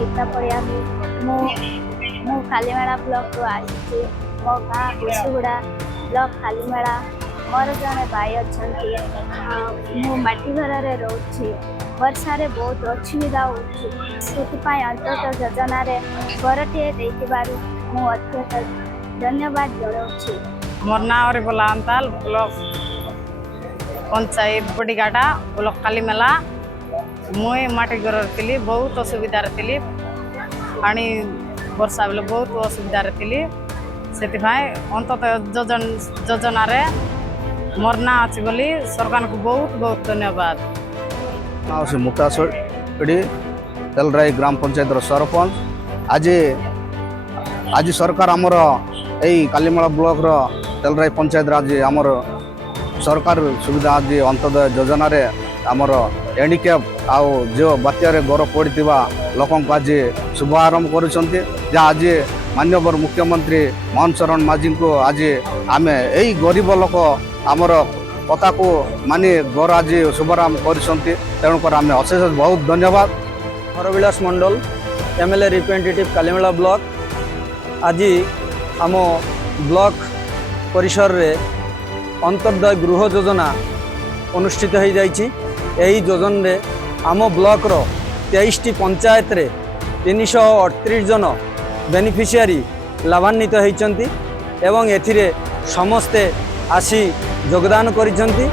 गीता पड़िया मु कालीमेला ब्लॉक रू आसी मो गाँ कुशुगुड़ा ब्लॉक कालीमेला मोर जड़े भाई अच्छा मु माटी घर रोचे वर्षा रे बहुत असुविधा होती अंतोदय योजना घरटे मु अत्यंत धन्यवाद जनाऊँ। मोर ना बोलांताल ब्लॉक पंचायत बड़ीगाटा ब्लॉक कालीमेला मुई माटी घर थी बहुत असुविधा थी पानी वर्षा बेले बहुत असुविधा थी से अंततः योजना मोर ना अच्छी बोली सरकार को बहुत बहुत धन्यवाद। से मुक्ता तेलराई ग्राम पंचायत सरपंच आज आज सरकार आमर यही कालीमेला ब्लॉक तेलराई पंचायत आज आमर सरकार सुविधा आज अंत्योदय योजना रे आमर हैंडिकैप आउ जो बात्यारे घर पड़ता लोक आज शुभारंभ कर आज माननीय मुख्यमंत्री मोहन चरण माझी को आज आम यही गरीब लोक आमर कथा को मानी घर आज शुभारंभ कर आम अशेष बहुत धन्यवाद। हरविलास मंडल एमएलए रिप्रेजेंटेटिव कालीमेला ब्लॉक आज आम ब्लॉक परिसर रे अंत्योदय गृह योजना अनुष्ठित हो जाई योजन रे आम ब्लॉक रो 23टी पंचायत रे 338 जन बेनिफिशियरी लाभान्वित होती एवं एथिरे समस्ते आसी योगदान करिसेंती।